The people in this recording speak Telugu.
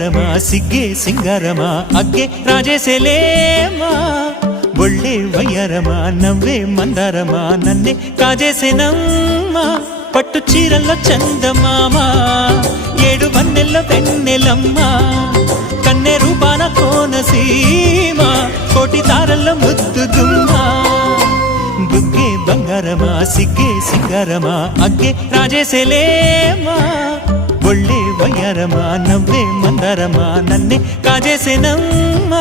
వయ్యారమా సిగ్గే సింగారమా అగ్గే రాజేసేలేమా ఒళ్ళే వయ్యారమా నవ్వే మందారమా నన్నే కాజేసేనమ్మా పట్టు చీరల్లో చందమామా ఏడు వన్నెల్లో వెన్నెలమ్మా కన్నె రూపాన కోనసీమ కోటి తారల్లో ముద్దుగుమ్మా బుగ్గే బంగారమా సిగ్గే సింగారమా అగ్గే రాజేసేలేమా ఒళ్ళే వయ్యారమా నవ్వే మందారమా నన్నే కాజేసేనమ్మా